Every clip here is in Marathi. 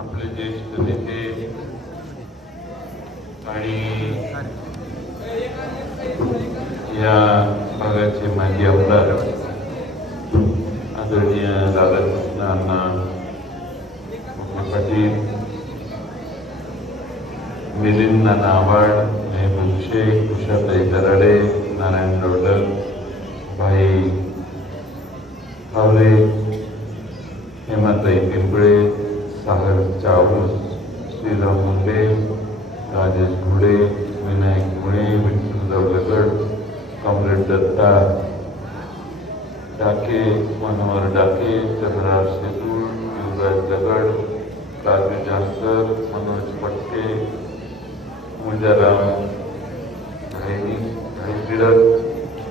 आपले ज्येष्ठ नेते आणि या भागाचे माजी आमदार आदरणीय राधाकृष्ण अण्णा पाटील, मिलिंद नाना आव्हाड, मेहबूब शेख, उषाताई दराडे, नारायण रोडल, भाई हावरे, हेमाताई पिंपळे, सागर चाऊस, श्रीराम मुंडे, राजेश घोडे, विनायक मुळे, विठ्ठलराव लगड, कॉम्रेड दत्ता डाके, मनोहर डाके, चंद्रराव शेदूळ, युवराज दगड, राजू जानकर, मनोज पटके, मुंजाराम टिळक,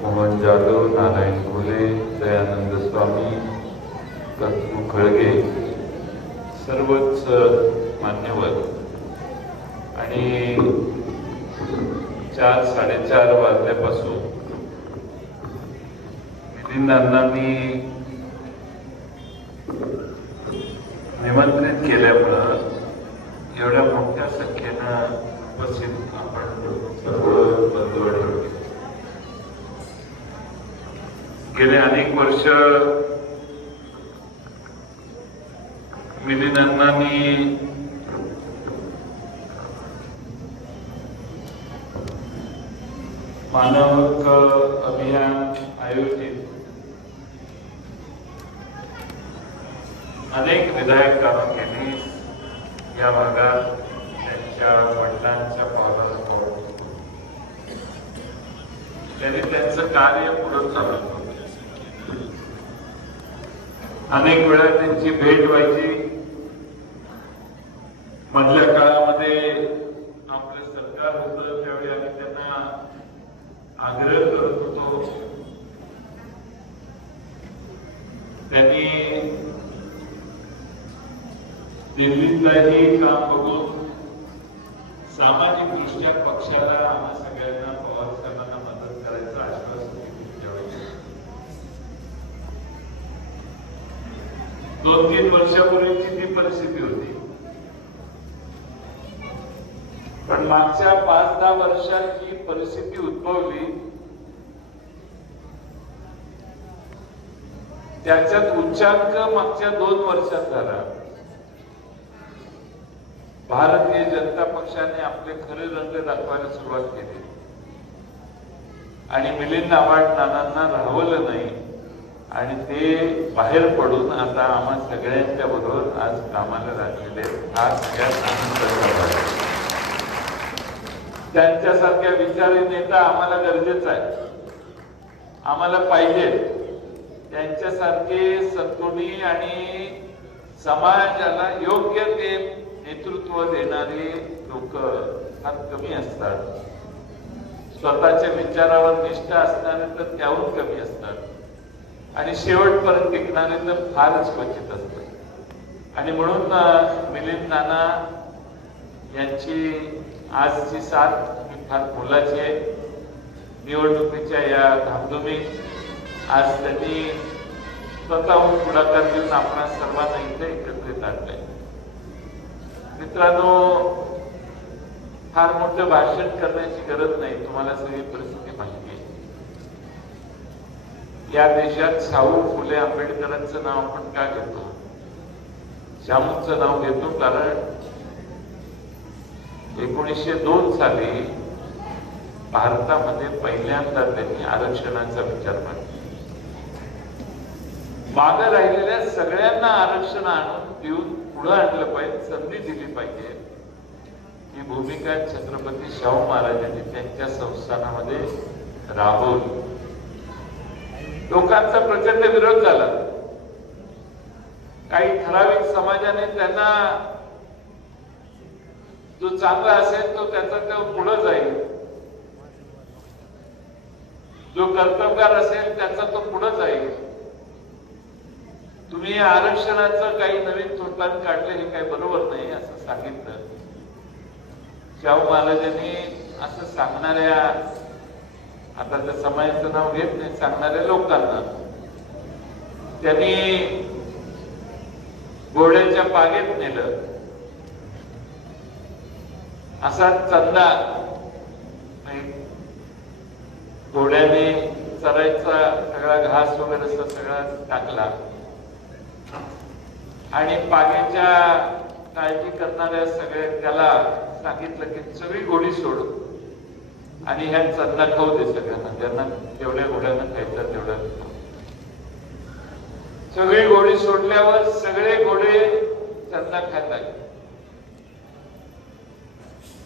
मोहन जाधव, नारायण घोले, दयानंद स्वामी, कस्तू खळगे, सर्वच मान्यवर आणि 4-4:30 वाजल्यापासून मिलिंदांना मी निमंत्रित केल्यामुळं एवढ्या मोठ्या संख्येनं उपस्थित आपण सर्व बंधू गेले अनेक वर्ष मिलिंदांना मी मानव हक्क अभियान आयोजित अनेक विधायक कामं केली या भागात त्यांच्या वडिलांच्या पावलाला पाऊल त्यांनी त्यांचं कार्य पुढे चालवलं. अनेक वेळा त्यांची भेट व्हायची. मधल्या काळामध्ये आपलं सरकार होतं त्यावेळी आम्ही त्यांना आग्रह करत होतो. त्यांनी दिल्लीतलाही काम बघून सामाजिक दृष्ट्या पक्षाला आम्हा सगळ्यांना पवार साहेबांना मदत करायचं आश्वासन दिलं. 2-3 वर्षापूर्वीची ती परिस्थिती होती. पण मागच्या 5-10 वर्षात जी परिस्थिती उद्भवली त्याच्यात उच्चांक मागच्या 2 वर्षात झाला. भारतीय जनता पक्षाने आपले खरे रंग दाखवायला सुरुवात केली आणि मिलिंद आव्हाड नानांना राहवलं नाही आणि ते बाहेर पडून आता आम्हा सगळ्यांच्या बरोबर आज कामाला लागलेले. हा सगळ्यात आनंदाचा भाग. त्यांच्यासारख्या विचारी नेता आम्हाला गरजेचा आहे, आम्हाला पाहिजे. त्यांच्यासारखे सद्गुणी आणि समाजाला योग्य ते नेतृत्व देणारे लोक फार कमी असतात. स्वतःच्या विचारावर निष्ठा असणारे तर त्याहून कमी असतात आणि शेवटपर्यंत टिकणारे तर फारच क्वचित असतात. आणि म्हणून मिलिंद नाना यांची आजची साथ ही फार मोलाची आहे. निवडणुकीच्या या धामधुमीत आज त्यांनी स्वतःहून पुढाकार घेऊन आपणा सर्वांना इथे एकत्रित आणलंय. मित्रांनो, फार मोठं भाषण करण्याची गरज नाही. तुम्हाला सगळी परिस्थिती माहिती आहे. या देशात शाहू फुले आंबेडकरांचं नाव आपण का घेतो? शाहूंचं नाव घेतो कारण 1902 साली भारतामध्ये पहिल्यांदा त्यांनी आरक्षणाचा विचार मांडला. मागे राहिलेल्या सगळ्यांना आरक्षण आणून देऊन पुढे आणलं पाहिजे, संधी दिली पाहिजे. ही भूमिका छत्रपती शाहू महाराजांनी त्यांच्या संस्थानामध्ये राबवली. लोकांचा प्रचंड विरोध झाला. काही ठराविक समाजाने त्यांना जो चांगला असेल तो त्याचा तो पुढे जाईल, जो कर्तबगार असेल त्याचा तो पुढे जाईल. तुम्ही आरक्षणाचं काही नवीन तोडपान काढले हे काही बरोबर नाही असं सांगितलं. शाहू महाराजांनी असं सांगणाऱ्या, आता त्या समाजाचं नाव घेत नाही, सांगणाऱ्या लोकांना त्यांनी घोड्याच्या पागेत नेलं असा चंदा घोड्याने चरायचा सगळा घास वगैरे सगळा टाकला आणि पाण्याच्या काळजी करणाऱ्या सगळ्या त्याला सांगितलं की सगळी घोडी सोड आणि ह्या चंदा खाऊ दे सगळ्यांना, ज्यांना जेवढ्या घोड्यांना खायचं तेवढ्या. सगळी घोडी सोडल्यावर सगळे घोडे चंदा खात लागले.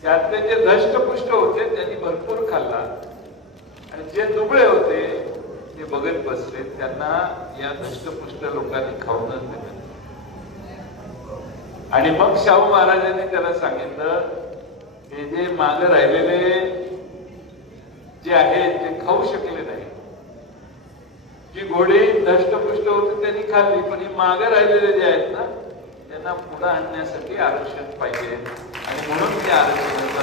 त्यातले जे धष्टपुष्ट होते त्यांनी भरपूर खाल्ला आणि जे दुबळे होते ते बघत बसले. त्यांना या धष्टपुष्ट लोकांनी खाऊनच दिलं. आणि मग शाहू महाराजांनी त्याला सांगितलं हे जे मागे राहिलेले जे आहेत ते खाऊ शकले नाही. जी घोडी धष्टपुष्ट होती त्यांनी खाल्ली, पण ही मागे राहिलेले जे आहेत ना त्यांना पुढे आणण्यासाठी आरक्षण पाहिजे आणि म्हणून ते आरक्षणाचा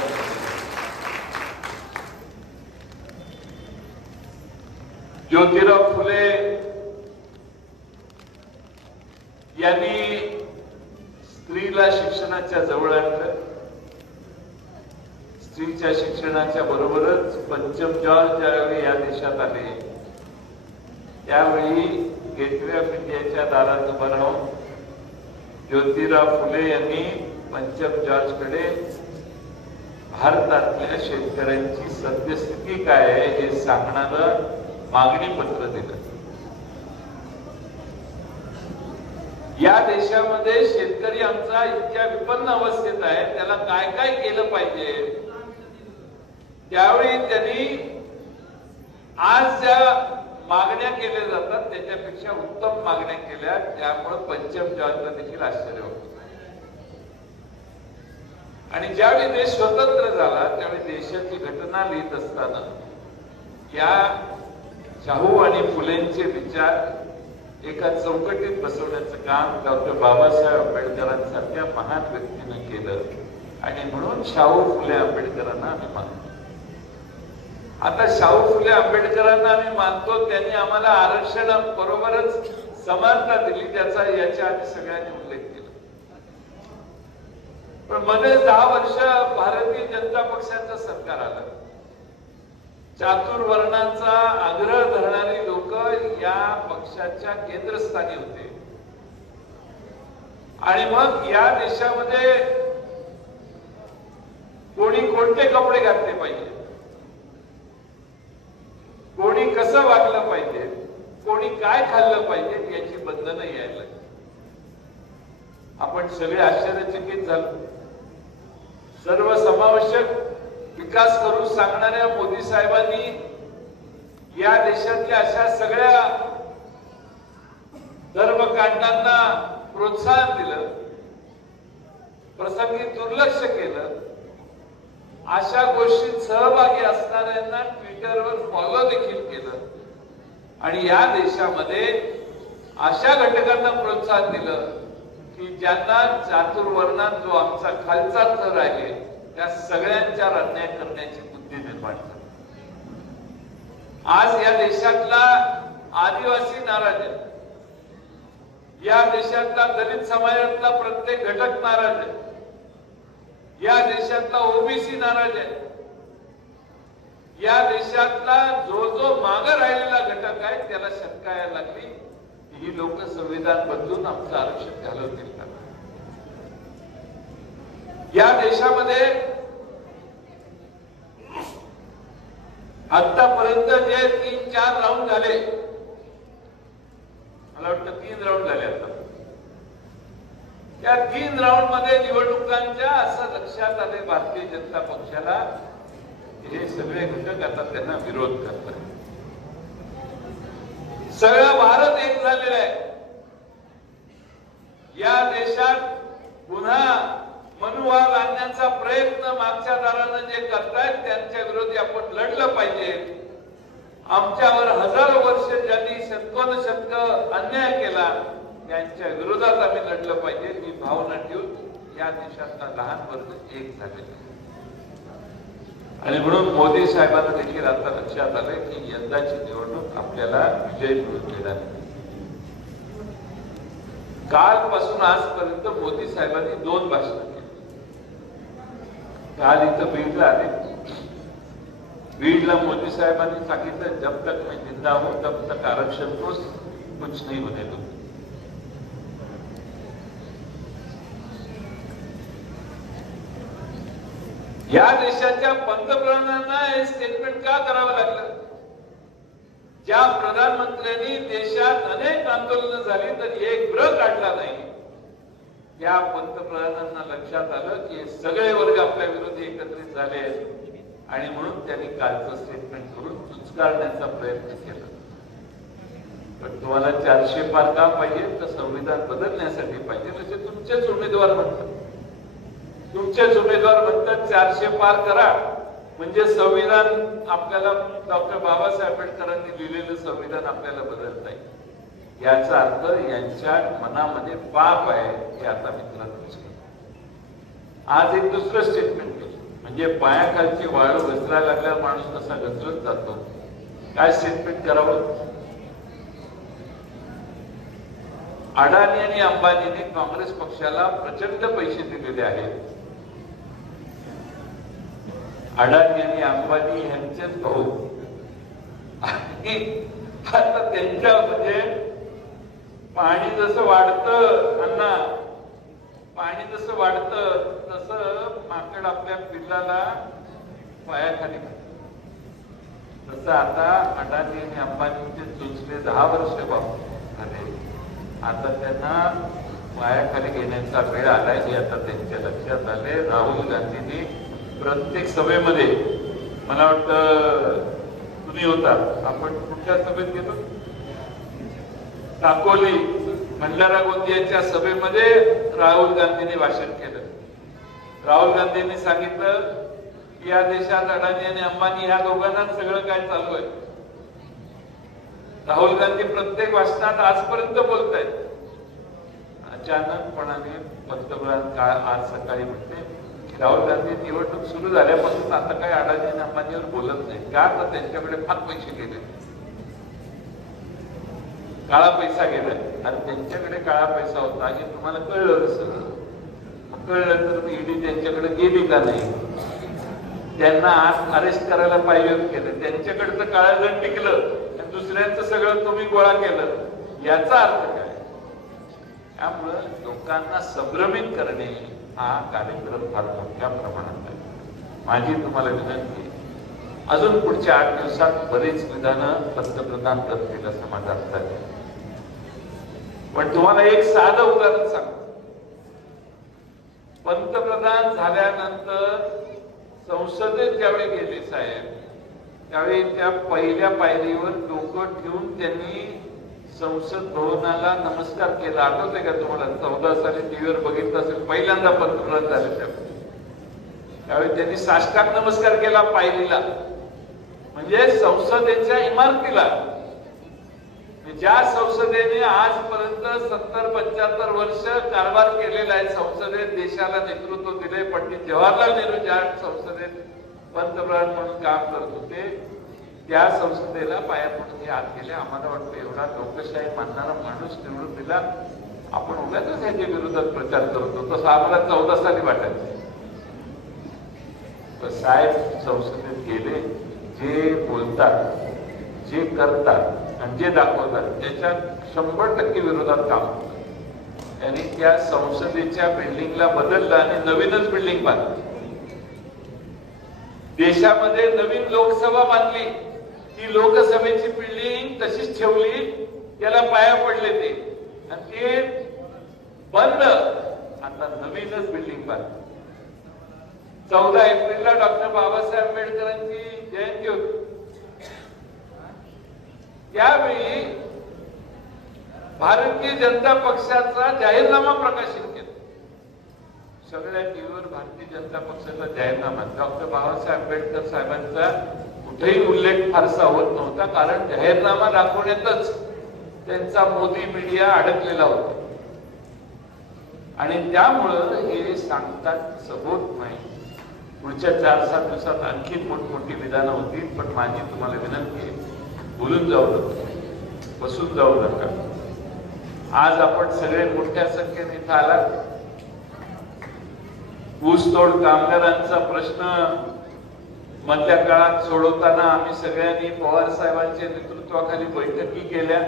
ज्योतिराव फुले यांनी स्त्रीला शिक्षणाच्या जवळ आणलं. स्त्रीच्या शिक्षणाच्या बरोबरच पंचम जॉर्ज ज्यावेळी या देशात आले त्यावेळी गेटवे ऑफ इंडियाच्या दारात उभं राहून ज्योतिराव फुले यांनी पंचम जॉर्ज कडे भारतातल्या शेतकऱ्यांची सद्यस्थिती काय आहे हे सांगणारं मागणी पत्र दिलं. या देशामध्ये शेतकरी आमचा इतक्या विपन्न अवस्थेत आहे, त्याला काय काय केलं पाहिजे. त्यावेळी त्यांनी आज ज्या मागण्या केल्या जातात त्याच्यापेक्षा उत्तम मागण्या केल्या. त्यामुळे पंचम जॉर्जला देखील आश्चर्य होतं. आणि ज्यावेळी देश स्वतंत्र झाला त्यावेळी देशाची घटना लिहित असताना या शाहू आणि फुलेंचे विचार एका चौकटीत बसवण्याचं काम डॉक्टर बाबासाहेब आंबेडकरांसारख्या महान व्यक्तीने केलं. आणि म्हणून शाहू फुले आंबेडकरांना आम्ही मानतो. आता शाहू फुले आंबेडकरांना आम्ही मानतो, त्यांनी आम्हाला आरक्षण बरोबरच समानता दिली, त्याचा याच्या आधी सगळ्यांनी उल्लेख केला. पण मध्ये 10 वर्ष भारतीय जनता पक्षाचं सरकार आलं. चातुर्वर्णांचा आग्रह धरणारी लोक या पक्षाच्या केंद्रस्थानी होते. आणि मग या देशामध्ये कोणी कोणते कपडे घातले पाहिजे, कोणी कसं वागलं पाहिजे, कोणी काय खाल्लं पाहिजे याची बंधनं यायला लागली. आपण सगळे आश्चर्यचकित झालो. सर्व समावेशक विकास करून सांगणाऱ्या मोदी साहेबांनी या देशातल्या अशा सगळ्या धर्मकांडांना प्रोत्साहन दिलं, प्रसंगी दुर्लक्ष केलं. अशा गोष्टीत सहभागी असणाऱ्यांना ट्विटरवर फॉलो देखील केलं. आणि या देशामध्ये अशा घटकांना प्रोत्साहन दिलं की ज्यांना चातुर्वर्णात जो आमचा खालचा थर आहे त्या सगळ्यांच्यावर अन्याय करण्याची बुद्धी निर्माण झाली. आज या देशातला आदिवासी नाराज आहे, या देशातला दलित समाजातला प्रत्येक घटक नाराज आहे, या देशातला ओबीसी नाराज आहे, या देशातला जो जो मागे राहिलेला घटक आहे त्याला शंका यायला लागली ही लोक संविधान बदलून आमचं आरक्षण घालवतील का. या देशामध्ये आतापर्यंत जे 3-4 राऊंड झाले, मला वाटतं 3 राऊंड झाले आता, या 3 राऊंड मध्ये निवडणुकांच्या असं लक्षात आले भारतीय जनता पक्षाला हे सगळे घटक आता त्यांना विरोध करतात. सगळा भारत एक झालेला आहे. या देशात पुन्हा मनुवाद आणण्याचा प्रयत्न मागच्या दारानं जे करतायत त्यांच्या विरोधी आपण लढलं पाहिजे. आमच्यावर हजारो वर्ष ज्यांनी शतकोनशतक अन्याय केला त्यांच्या विरोधात आम्ही लढलं पाहिजे ही भावना ठेवून या देशातला लहान वर्ग एक झालेला आहे. आणि म्हणून मोदी साहेबांना देखील आता लक्षात आलंय की यंदाची निवडणूक आपल्याला विजय मिळवून देणार. कालपासून आजपर्यंत मोदी साहेबांनी 2 भाषणं केली. काल इथं बीडला आले. बीडला मोदी साहेबांनी सांगितलं, जब तक मैं जिंदा हूं तब तक आरक्षण को कुछ नहीं होने दो. या देशाच्या पंतप्रधानांना हे स्टेटमेंट का करावं लागलं? ज्या प्रधानमंत्र्यांनी देशात अनेक आंदोलनं झाली तर एक ब्र काढला नाही, त्या पंतप्रधानांना लक्षात आलं की सगळे वर्ग आपल्या विरोधी एकत्रित झाले आहेत आणि म्हणून त्यांनी कालचं स्टेटमेंट करून चुचकारण्याचा प्रयत्न केला. पण तुम्हाला 400 पार का पाहिजे? तर संविधान बदलण्यासाठी पाहिजे. असे तुमचेच उमेदवार म्हणतात. तुमचेच उमेदवार म्हणतात 400 पार करा म्हणजे संविधान आपल्याला, डॉक्टर बाबासाहेब आंबेडकरांनी लिहिलेलं संविधान आपल्याला बदलता येईल. याचा अर्थ यांच्या मनामध्ये पाप आहे हे आता मित्रांनो. आज एक दुसरं स्टेटमेंट केलं, म्हणजे पायाखालची वाळू घसरायला लागल्यावर माणूस कसा घसरत जातो. काय स्टेटमेंट करावं? अडाणी आणि अंबानीने काँग्रेस पक्षाला प्रचंड पैसे दिलेले आहेत. अडाणी आणि अंबानी यांचेच भाऊ. आता त्यांच्या म्हणजे पाणी जसं वाढतं, अण्णा पाणी जसं वाढतं तसं माकड आपल्या पिल्लाला पायाखाली घालतं. तसं आता अडाणी आणि अंबानीचे चुचले 10 वर्ष झाले. आता त्यांना पायाखाली घेण्याचा वेळ आलाय हे आता त्यांच्या लक्षात आले. राहुल गांधींनी प्रत्येक सभेमध्ये, मला वाटतं तुम्ही होता, आपण कुठल्या सभेत गेलो? साकोली भंडारा गोंदियाच्या सभेमध्ये राहुल गांधींनी भाषण केलं. राहुल गांधींनी सांगितलं की या देशात अडाणी आणि अंबानी ह्या दोघांना सगळं काय चालू आहे. राहुल गांधी प्रत्येक भाषणात आजपर्यंत बोलतायत. अचानकपणाने पंतप्रधान आज सकाळी म्हणते राहुल गांधी निवडणूक सुरू झाल्यापासून आता काही अडाणी आणि अंबानीवर बोलत नाही. का? तर त्यांच्याकडे फार पैसे गेले, काळा पैसा गेला आणि त्यांच्याकडे काळा पैसा होता हे तुम्हाला कळलं. सगळं कळलं तर ईडी त्यांच्याकडे गेली का नाही? त्यांना आज अरेस्ट करायला पाहिजे केलं. त्यांच्याकडचं काळं धन टिकलं आणि दुसऱ्यांचं सगळं तुम्ही गोळा केलं. याचा अर्थ काय? त्यामुळं लोकांना संभ्रमित करणे हा कार्यक्रम फार मोठ्या प्रमाणात आहे. माझी तुम्हाला विनंती, अजून पुढच्या 8 दिवसात बरीच विधानं पंतप्रधान करतील असं माझा अर्थ आहे. पण तुम्हाला एक साधं उदाहरण सांगतो. पंतप्रधान झाल्यानंतर संसदेत ज्यावेळी गेले साहेब, त्यावेळी त्या पहिल्या पायरीवर डोकं ठेवून त्यांनी संसद भवनाला नमस्कार केला. आठवतंय का तुम्हाला? 14 साली टीव्हीवर बघितलं असेल, पहिल्यांदा पंतप्रधान झाले त्यावेळी त्यांनी साष्टांग नमस्कार केला पायरीला, म्हणजे संसदेच्या इमारतीला. ज्या संसदेने आजपर्यंत 70-75 वर्ष कारभार केलेला आहे, संसदेत देशाला नेतृत्व दिले. पंडित जवाहरलाल नेहरू ज्या संसदेत पंतप्रधान म्हणून काम करत होते त्या संसदेला पाया पडून हे आत गेले. आम्हाला वाटतं एवढा लोकशाही मानणारा माणूस निवडून दिला, आपण उगाच ह्याच्या विरोधात प्रचार करतो, तसं आम्हाला 14 साली वाटायचं. साहेब संसदेत गेले, जे बोलतात, जे करतात आणि जे दाखवतात त्याच्यात 100% विरोधात काम होतं. त्यांनी त्या संसदेच्या बिल्डिंगला बदललं आणि नवीनच बिल्डिंग बांधली. देशामध्ये नवीन लोकसभा बांधली, ती लोकसभेची बिल्डिंग तशीच ठेवली, त्याला पाया पडले ते आणि ते बंद. आता नवीनच बिल्डिंग बांधली. 14 एप्रिलला डॉक्टर बाबासाहेब आंबेडकरांची जयंती होती. त्यावेळी भारतीय जनता पक्षाचा जाहीरनामा प्रकाशित केला. सगळ्या टीव्हीवर भारतीय जनता पक्षाचा जाहीरनामा. डॉक्टर बाबासाहेब आंबेडकर साहेबांचा कुठेही उल्लेख फारसा होत नव्हता, कारण जाहीरनामा दाखवण्यातच त्यांचा मोदी मीडिया अडकलेला होता. आणि त्यामुळं हे सांगतात सबोध नाही. पुढच्या 4-7 दिवसात आणखी मोठमोठी विधानं होतील. पण माझी तुम्हाला विनंती आहे, बोलून जाऊ नका, बसून जाऊ नका. आज आपण सगळे मोठ्या संख्येने इथं आलात. ऊसतोड कामगारांचा प्रश्न मधल्या काळात सोडवताना आम्ही सगळ्यांनी पवार साहेबांच्या नेतृत्वाखाली बैठकी केल्या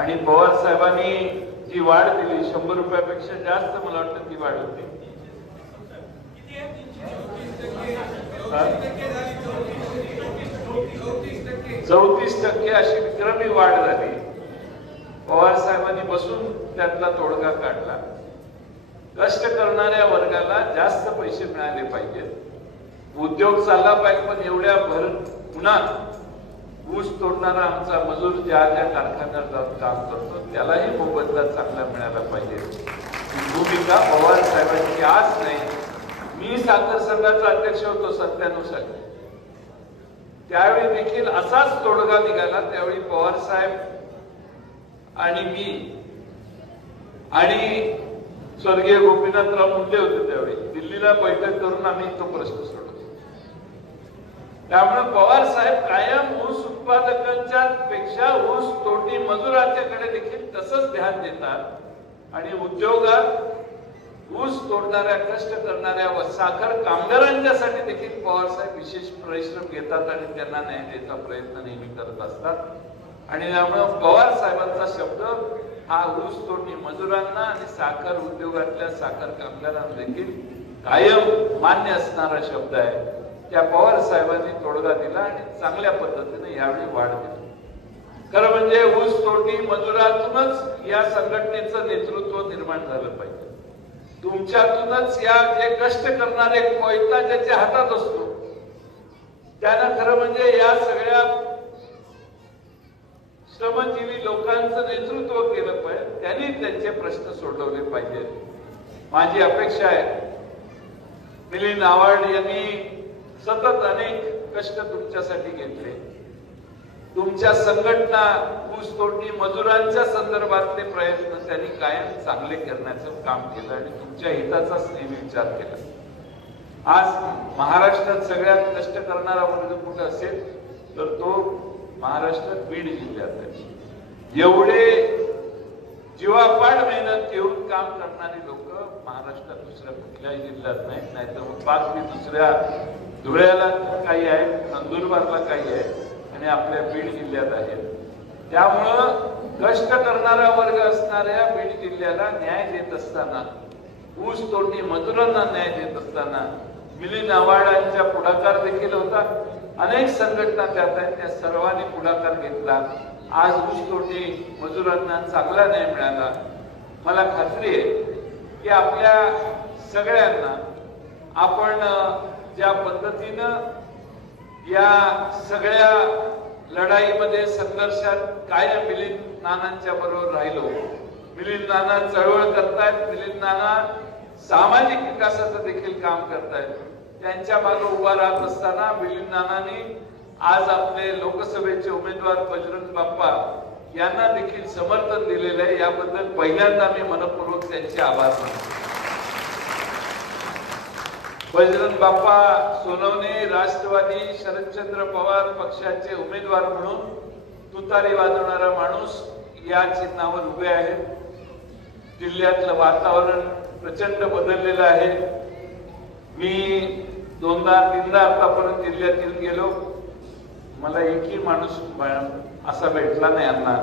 आणि पवार साहेबांनी जी वाढ दिली 100 रुपयापेक्षा जास्त मला वाटतं ती वाढ होती. 34% अशी विक्रमी वाढ झाली. पवार साहेबांनी बसून त्यातला तोडगा काढला. कष्ट करणाऱ्या वर्गाला जास्त पैसे मिळाले पाहिजेत, उद्योग चालला पाहिजे, पण एवढ्या भर उन्हात ऊस तोडणारा आमचा मजूर ज्या ज्या कारखान्यात जाऊन काम करतो त्यालाही मोबदला चांगला मिळाला पाहिजे. ही भूमिका पवार साहेबांची आज नाही. मी साखर संघाचा अध्यक्ष होतो 97 साली, त्यावेळी देखील असाच तोडगा निघाला. त्यावेळी पवार साहेब आणि मी आणि स्वर्गीय गोपीनाथराव मुंडे होते, त्यावेळी दिल्लीला बैठक करून आम्ही तो प्रश्न सोडवला. त्यामुळे पवार साहेब कायम ऊस उत्पादकांच्या पेक्षा ऊस तोडणी मजुरांच्याकडे देखील तसंच ध्यान देतात आणि उद्योगात ऊस तोडणाऱ्या कष्ट करणाऱ्या व साखर कामगारांच्यासाठी देखील पवार साहेब विशेष परिश्रम घेतात आणि त्यांना न्याय देण्याचा प्रयत्न नेहमी करत असतात. आणि त्यामुळे पवार साहेबांचा शब्द हा ऊस तोडणी मजुरांना आणि साखर उद्योगातल्या साखर कामगारांना देखील कायम मान्य असणारा शब्द आहे. त्या पवार साहेबांनी तोडगा दिला आणि चांगल्या पद्धतीने यावेळी वाढ दिली. खरं म्हणजे ऊस तोडणी मजुरातूनच या संघटनेचं नेतृत्व निर्माण झालं पाहिजे. तुमच्यातूनच या जे कष्ट करणारे कोयता ज्याच्या हातात असतो त्यानं खरं म्हणजे या सगळ्या श्रमजीवी लोकांचं नेतृत्व केलं पाहिजे, त्यांनी त्यांचे प्रश्न सोडवले पाहिजेत. माझी अपेक्षा आहे मिलिंद आव्हाड यांनी सतत अनेक कष्ट तुमच्यासाठी घेतले. तुमच्या संघटना ऊस तोडणी मजुरांच्या संदर्भातले प्रयत्न त्यांनी कायम चांगले करण्याचं काम केलं आणि तुमच्या हिताचाच नेहमी विचार केला. आज महाराष्ट्रात सगळ्यात कष्ट करणारा वर्ग कुठे असेल तर तो महाराष्ट्रात बीड जिल्ह्यात आहे. एवढे जीवापाड मेहनत घेऊन काम करणारी लोक महाराष्ट्रात दुसऱ्या कुठल्याही जिल्ह्यात नाही. नाहीतर मग बाकी दुसऱ्या धुळ्याला काही आहे, नंदुरबारला काही आहे आणि आपल्या बीड जिल्ह्यात आहेत. त्यामुळं कष्ट करणारा वर्ग असणाऱ्या बीड जिल्ह्याला न्याय देत असताना, ऊस तोडणी मजुरांना न्याय देत असताना मिलिंद आव्हाडांच्या पुढाकार देखील होता. अनेक संघटना त्यात आहेत, त्या सर्वांनी पुढाकार घेतला. आज ऊस तोडणी मजुरांना चांगला न्याय मिळाला. मला खात्री आहे की आपल्या सगळ्यांना आपण ज्या पद्धतीनं या सगळ्या लढाईमध्ये संघर्षात कायम मिलिंद नानांच्या बरोबर राहिलो. मिलिंद नाना चळवळ करतायत, मिलिंद नाना सामाजिक विकासाचं देखील काम करतायत. त्यांच्या मागे उभा राहत असताना मिलिंद नानांनी आज आपले लोकसभेचे उमेदवार बजरंग बाप्पा यांना देखील समर्थन दिलेलं आहे. याबद्दल पहिल्यांदा मी मनपूर्वक त्यांचे आभार मानतो. बजरंग बाप्पा सोनवणे राष्ट्रवादी शरदचंद्र पवार पक्षाचे उमेदवार म्हणून तुतारी वाजवणारा माणूस या चिन्हावर उभे आहेत. जिल्ह्यातलं वातावरण प्रचंड बदललेलं आहे. मी 2दा-3दा आतापर्यंत जिल्ह्यात येऊन गेलो, मला एकही माणूस असा भेटला नाही. अण्णा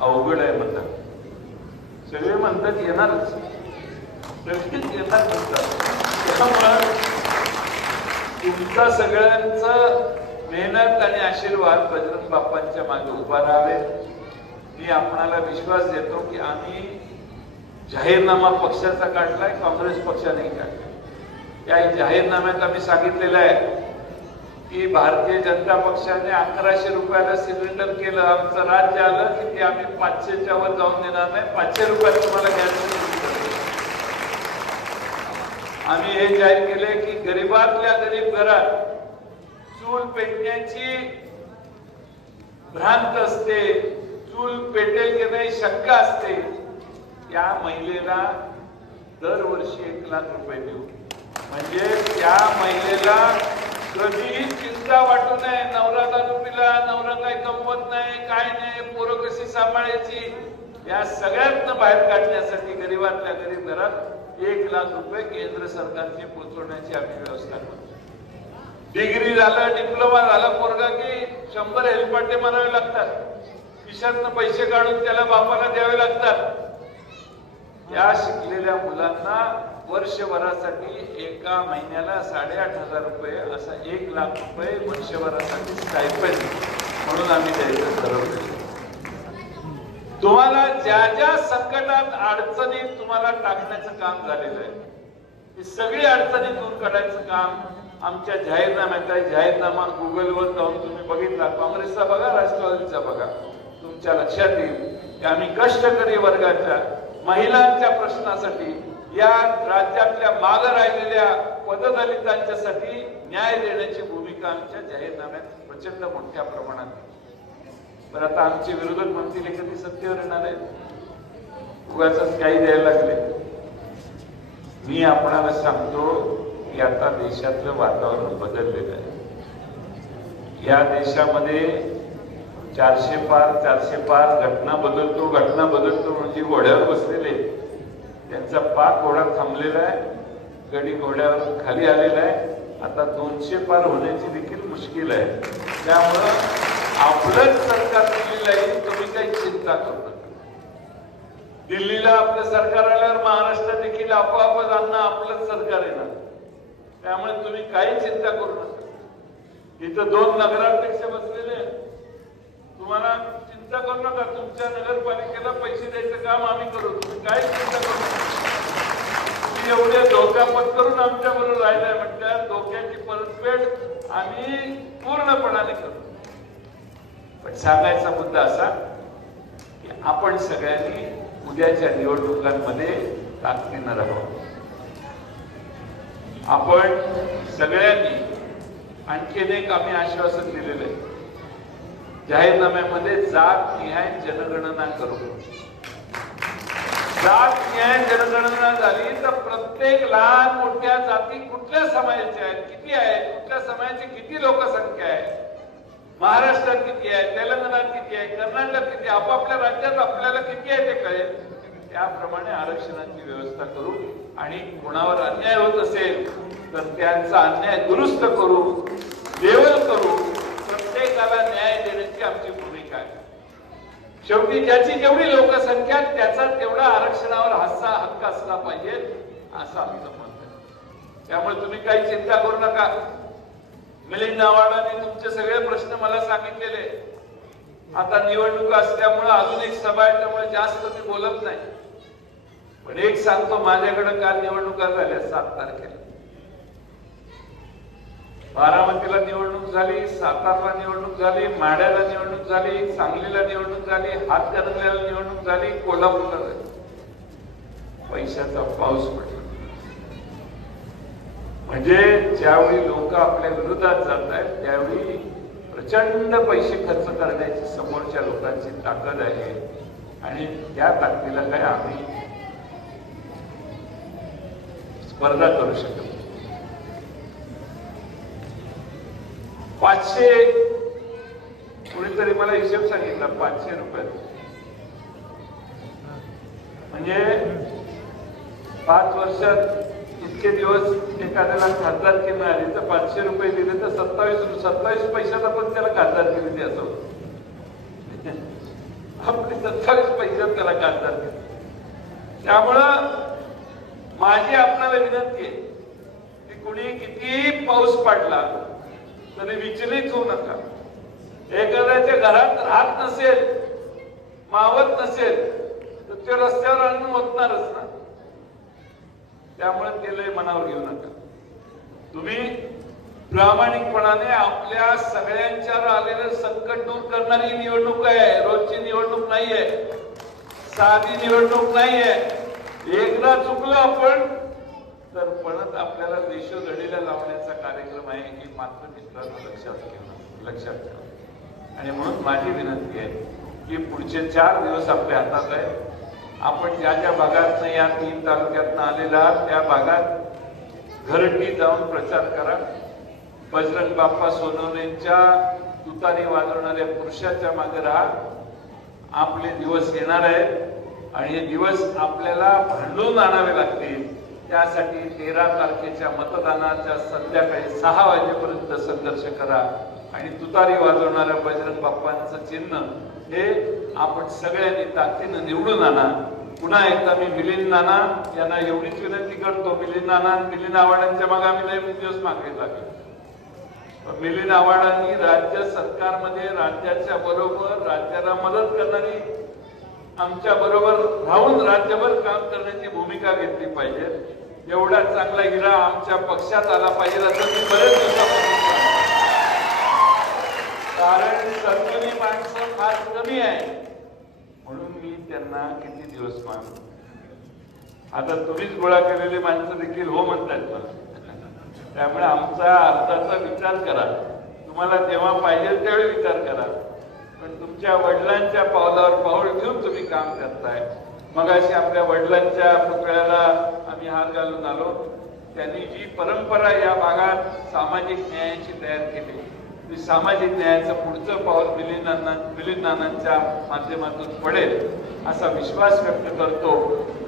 अवघड आहे म्हणतात, सगळे म्हणतात येणारच, येणार म्हणतात. त्यामुळं तुमचा सगळ्यांचं मेहनत आणि आशीर्वाद बजरंग बाप्पांच्या मागे उभा राहावे. मी आपणाला विश्वास देतो की आम्ही जाहीरनामा पक्षाचा काढलाय, काँग्रेस पक्षाने काढला. या जाहीरनाम्यात आम्ही सांगितलेलं आहे की भारतीय जनता पक्षाने 1100 रुपयाला सिलेंडर केलं. आमचं राज्य आलं की ते आम्ही 500च्या वर जाऊन देणार नाही. 500 रुपयात तुम्हाला गॅस. आम्ही हे जाहीर केले की गरीबातल्या गरीब घरात चूल पेटण्याची भ्रांत असते, चूल पेटेल की नाही शंका असते, त्या महिलेला दरवर्षी 1 लाख रुपये देऊ. म्हणजे त्या महिलेला कधीही चिंता वाटू नये, नवरा दारू पिला, नवरा काय कमवत नाही, काय नाही, पोरं कशी सांभाळायची, या सगळ्यातनं बाहेर काढण्यासाठी गरीबातल्या गरीब घरात 1,00,000 केंद्र सरकारची पोहोचवण्याची आम्ही व्यवस्था करू. डिग्री झालं, डिप्लोमा झाला पोरगा की 100 हेलपाटे मारावे लागतात, खिशातनं पैसे काढून त्याला बापाला द्यावे लागतात. या शिकलेल्या मुलांना वर्षभरासाठी एका महिन्याला 8,500 रुपये असा 1,00,000 रुपये वर्षभरासाठी स्टायपेंड म्हणून आम्ही द्यायचं ठरवलं. तुम्हाला ज्या ज्या संकटात अडचणीत तुम्हाला टाकण्याचं काम झालेलं आहे, ही सगळी अडचणी दूर करायचं काम आमच्या जाहीरनाम्यात आहे. जाहीरनामा गुगलवर जाऊन तुम्ही बघितला, काँग्रेसचा बघा, राष्ट्रवादीचा बघा, तुमच्या लक्षात येईल की आम्ही कष्टकरी वर्गाच्या महिलांच्या प्रश्नासाठी, या राज्यातल्या मागे राहिलेल्या पददलितांच्यासाठी न्याय देण्याची भूमिका आमच्या जाहीरनाम्यात प्रचंड मोठ्या प्रमाणात आहे. पण आता आमचे विरोधक म्हणतील कधी सत्तेवर येणार आहे, उगाचच काही द्यायला लागले. मी आपणाला सांगतो की आता देशातलं वातावरण बदललेलं आहे. या देशामध्ये 400 पार घटना बदलतो म्हणजे घोड्यावर बसलेले, त्यांचा पाक घोडा थांबलेला आहे, गडी घोड्यावर खाली आलेला आहे. आता 200 पार होण्याची देखील मुश्किल आहे. त्यामुळं आपलंच सरकार दिल्लीला येईल, तुम्ही काही चिंता करू नका. दिल्लीला आपलं सरकार आल्यावर महाराष्ट्रात देखील आपोआपच अन्न आपलंच सरकार येणार. त्यामुळे तुम्ही काही चिंता करू नका. इथं 2 नगराध्यक्ष बसलेले, तुम्हाला चिंता करू नका. तुमच्या नगरपालिकेला पैसे द्यायचं काम आम्ही करू, तुम्ही काही चिंता करू नका. तुम्ही एवढे धोका पत्करून आमच्या बरोबर राहिलाय म्हटल्यावर धोक्याची परतफेड आम्ही पूर्णपणाने करू. पण सांगायचा मुद्दा असा की आपण सगळ्यांनी उद्याच्या निवडणुकांमध्ये ताकदीनं राहावं. आपण सगळ्यांनी आणखीन एक आम्ही आश्वासन दिलेलं आहे, जाहीरनाम्यामध्ये जातनिहाय जनगणना करू. जातनिहाय जनगणना झाली तर प्रत्येक लहान मोठ्या जाती कुठल्या समाजाच्या आहेत, किती आहेत, कुठल्या समाजाची किती लोकसंख्या आहे, महाराष्ट्रात किती आहे, तेलंगणात किती आहे, कर्नाटकात किती, आपापल्या राज्यात आपल्याला किती आहे ते कळेल. त्याप्रमाणे आरक्षणाची व्यवस्था करू आणि कोणावर अन्याय होत असेल तर त्यांचा अन्याय दुरुस्त करू, लेवल करू. प्रत्येकाला न्याय देण्याची आमची भूमिका आहे. शेवटी ज्याची जेवढी लोकसंख्या त्याचा तेवढा आरक्षणावर हक्क असला पाहिजे असं आमचं मत आहे. त्यामुळे तुम्ही काही चिंता करू नका. मिलिंद नावाडाने तुमचे सगळे प्रश्न मला सांगितलेले. आता निवडणूक असल्यामुळे अजून एक सभा आहे, त्यामुळे जास्त मी बोलत नाही. पण एक सांगतो, माझ्याकडे काल निवडणुका झाल्या 7 तारखेला. बारामतीला निवडणूक झाली, सातारला निवडणूक झाली, माढ्याला निवडणूक झाली, सांगलीला निवडणूक झाली, हातकणंगल्याला निवडणूक झाली, कोल्हापूरला झाली. पैशाचा पाऊस पडला. म्हणजे ज्यावेळी लोक आपल्या विरोधात जात आहेत त्यावेळी प्रचंड पैसे खर्च करण्याची समोरच्या लोकांची ताकद आहे. आणि त्या ताकदीला काय आम्ही स्पर्धा करू शकतो. 500 कुणीतरी मला हिशोब सांगितला, 500 रुपये म्हणजे 5 वर्षात इतके दिवस एखाद्याला खासदारकी मिळाली तर 500 रुपये दिले तर 27 पैशात आपण त्याला खासदारकी दिली असं. आपली 27 पैशात त्याला खासदारकी. त्यामुळं माझी आपल्याला विनंती आहे की कुणी किती पाऊस पडला तरी विचलित होऊ नका. एखाद्याच्या घरात राहत नसेल, मावत नसेल तर ते रस्त्यावर आणून ओतणारच ना. त्यामुळे ते लय मनावर घेऊ नका. तुम्ही प्रामाणिकपणाने आपल्या सगळ्यांच्यावर आलेलं संकट दूर करणारी निवडणूक आहे. रोजची निवडणूक नाहीये, साधी निवडणूक नाहीये. एकदा चुकलो आपण तर परत आपल्याला देशोधडीला लावण्याचा कार्यक्रम आहे हे मात्र मित्रांनो लक्षात ठेवा. आणि म्हणून माझी विनंती आहे की पुढचे 4 दिवस आपल्या हातात आहे. आपण ज्या ज्या भागात या 3 तालुक्यात आलेला त्या भागात घरटी जाऊन प्रचार करा. बजरंग बाप्पा सोनवणेंच्या तुतारी वाजवणाऱ्या पुरुषाच्या मागे राहा. आपले दिवस येणार आहेत आणि हे दिवस आपल्याला भांडून आणावे लागतील. त्यासाठी 13 तारखेच्या मतदानाच्या संध्याकाळी 6 वाजेपर्यंत संघर्ष करा आणि तुतारी वाजवणाऱ्या बजरंग बाप्पांचं चिन्ह हे आपण सगळ्यांनी ताकदीनं निवडून आणा। पुन्हा एकदा मी मिलिंद नाना यांना एवढीच विनंती करतो, मिलिंद नाना मिलिंद आव्हाडांच्या मागे आम्ही लय दिवस मागे लागले, पण मिलिंद आव्हाडांनी राज्य सरकारमध्ये राज्याच्या बरोबर राज्याला मदत करणारी आमच्या बरोबर राहून राज्यभर काम करण्याची भूमिका घेतली पाहिजे। एवढा चांगला हिरा आमच्या पक्षात आला पाहिजे असं मी बरेच दिवसापासून, कारण सद्गुणी माणसं फार कमी आहे म्हणून मी त्यांना किती दिवस मानतो। आता तुम्हीच गोळा केलेली माणसं देखील हो म्हणतात मला, त्यामुळे आमचा अर्जाचा विचार करा, तुम्हाला जेव्हा पाहिजे त्यावेळी विचार करा, पण तुमच्या वडिलांच्या पावलावर पाऊल घेऊन तुम्ही काम करताय। मगाशी आपल्या वडिलांच्या पुतळ्याला आम्ही हार घालून आलो, त्यांनी जी परंपरा या भागात सामाजिक न्यायाची तयार केली, ती सामाजिक न्यायाचं पुढचं पाऊल मिलिंद नानांच्या माध्यमातून पडेल असा विश्वास व्यक्त करतो।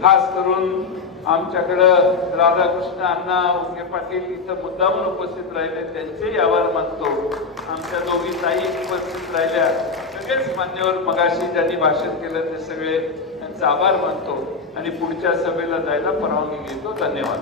खास करून आमच्याकडं राधाकृष्ण अण्णा उके पाटील इथं मुद्दामून उपस्थित राहिले, त्यांचेही आभार मानतो। आमच्या दोघी ताई उपस्थित राहिल्या, सगळेच मान्यवर मगाशी ज्यांनी भाषण केलं ते सगळे त्यांचा आभार मानतो आणि पुढच्या सभेला जायला परवानगी घेतो। धन्यवाद।